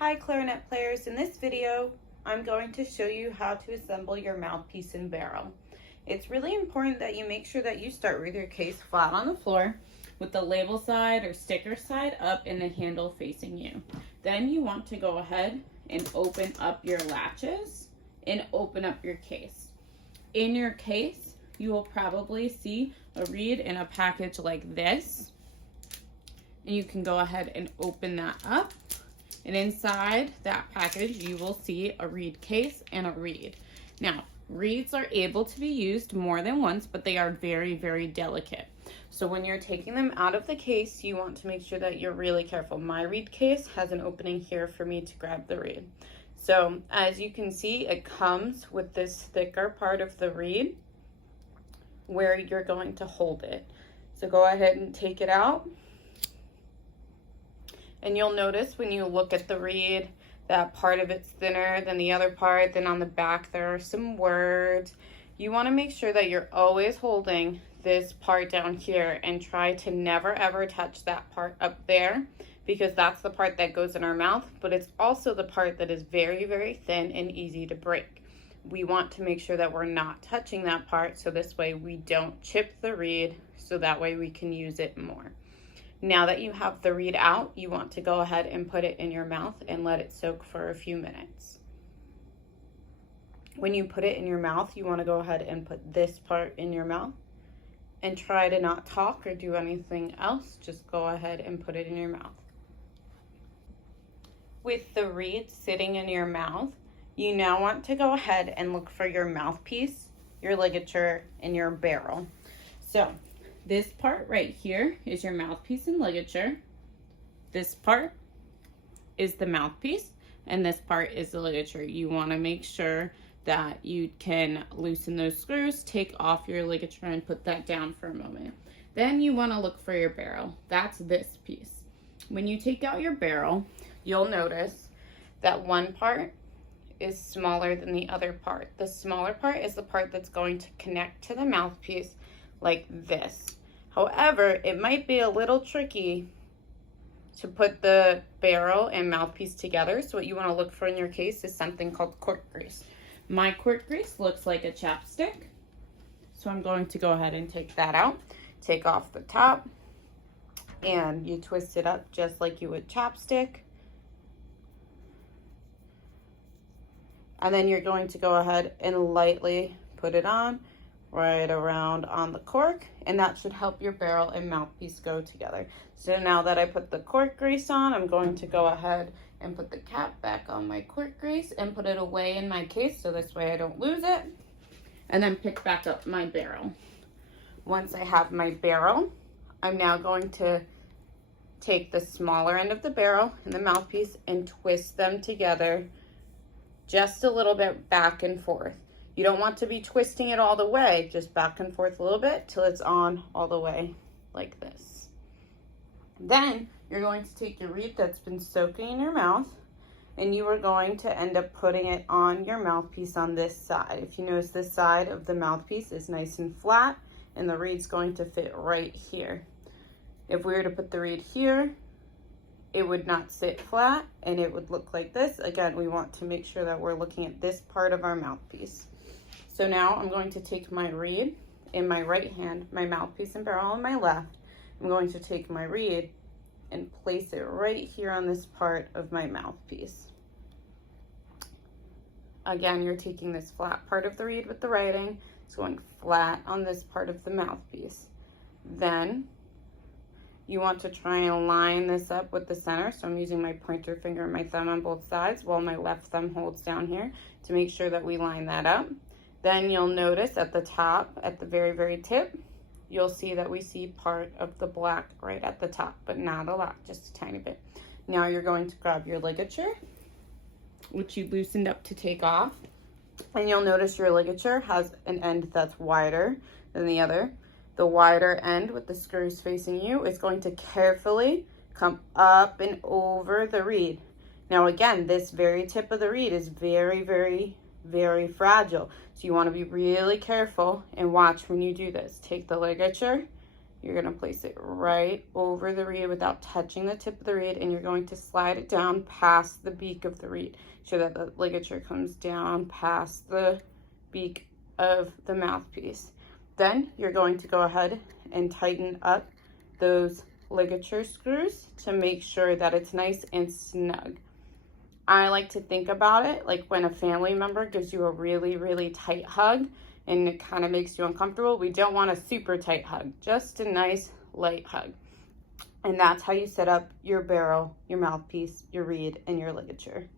Hi clarinet players, in this video I'm going to show you how to assemble your mouthpiece and barrel. It's really important that you make sure that you start with your case flat on the floor with the label side or sticker side up and the handle facing you. Then you want to go ahead and open up your latches and open up your case. In your case, you will probably see a reed in a package like this. And you can go ahead and open that up. And inside that package, you will see a reed case and a reed. Now, reeds are able to be used more than once, but they are very, very delicate. So when you're taking them out of the case, you want to make sure that you're really careful. My reed case has an opening here for me to grab the reed. So as you can see, it comes with this thicker part of the reed where you're going to hold it. So go ahead and take it out. And you'll notice when you look at the reed, that part of it's thinner than the other part. Then on the back, there are some words. You want to make sure that you're always holding this part down here and try to never ever touch that part up there, because that's the part that goes in our mouth, but it's also the part that is very, very thin and easy to break. We want to make sure that we're not touching that part, so this way we don't chip the reed, so that way we can use it more. Now that you have the reed out, you want to go ahead and put it in your mouth and let it soak for a few minutes. When you put it in your mouth, you want to go ahead and put this part in your mouth and try to not talk or do anything else. Just go ahead and put it in your mouth. With the reed sitting in your mouth, you now want to go ahead and look for your mouthpiece, your ligature, and your barrel. So this part right here is your mouthpiece and ligature. This part is the mouthpiece, and this part is the ligature. You want to make sure that you can loosen those screws, take off your ligature, and put that down for a moment. Then you want to look for your barrel. That's this piece. When you take out your barrel, you'll notice that one part is smaller than the other part. The smaller part is the part that's going to connect to the mouthpiece like this. However, it might be a little tricky to put the barrel and mouthpiece together. So what you want to look for in your case is something called cork grease. My cork grease looks like a chapstick. So I'm going to go ahead and take that out. Take off the top and you twist it up just like you would chapstick. And then you're going to go ahead and lightly put it on right around on the cork, and that should help your barrel and mouthpiece go together. So now that I put the cork grease on, I'm going to go ahead and put the cap back on my cork grease and put it away in my case so this way I don't lose it, and then pick back up my barrel. Once I have my barrel, I'm now going to take the smaller end of the barrel and the mouthpiece and twist them together just a little bit back and forth. You don't want to be twisting it all the way, just back and forth a little bit till it's on all the way like this. Then you're going to take your reed that's been soaking in your mouth, and you are going to end up putting it on your mouthpiece on this side. If you notice, this side of the mouthpiece is nice and flat, and the reed's going to fit right here. If we were to put the reed here, it would not sit flat and it would look like this. Again, we want to make sure that we're looking at this part of our mouthpiece. So now I'm going to take my reed in my right hand, my mouthpiece and barrel in my left. I'm going to take my reed and place it right here on this part of my mouthpiece. Again, you're taking this flat part of the reed with the writing. It's going flat on this part of the mouthpiece. Then you want to try and line this up with the center. So I'm using my pointer finger and my thumb on both sides while my left thumb holds down here to make sure that we line that up. Then you'll notice at the top, at the very, very tip, you'll see that we see part of the black right at the top, but not a lot, just a tiny bit. Now you're going to grab your ligature, which you loosened up to take off. And you'll notice your ligature has an end that's wider than the other. The wider end with the screws facing you is going to carefully come up and over the reed. Now again, this very tip of the reed is very, very, very fragile. So you want to be really careful and watch when you do this. Take the ligature You're going to place it right over the reed without touching the tip of the reed, and you're going to slide it down past the beak of the reed so that the ligature comes down past the beak of the mouthpiece. Then you're going to go ahead and tighten up those ligature screws to make sure that it's nice and snug. I like to think about it like when a family member gives you a really, really tight hug and it kind of makes you uncomfortable. We don't want a super tight hug, just a nice light hug. And that's how you set up your barrel, your mouthpiece, your reed, and your ligature.